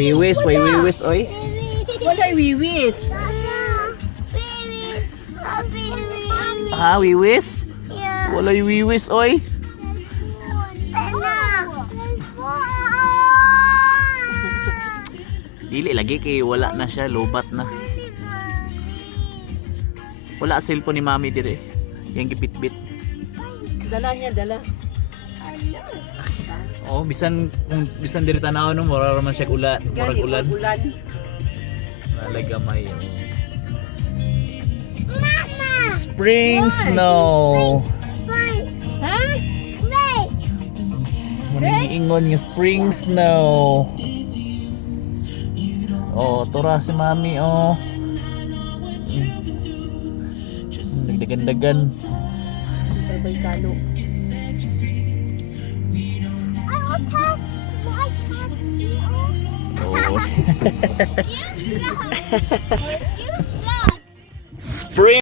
Wiwis, may wiwis, oy. Wala'y wiwis. Ha, wiwis? Yeah. Walay wiwis, oy. Dili lagi kay wala na siya, lobat na. Wala cellphone ni Mami dire. Yang gibit-bit. Dala niya, dala. Oh, bisan kung bisan diri tanaw no, mura man siya ulan, murag Gani, ulan. ulan. Nalagamay. Spring snow. Ha? Maniingon nga spring snow. Oh, tura si Mami oh. Nagdagan-dagan. Babay kalo. Oh. Spring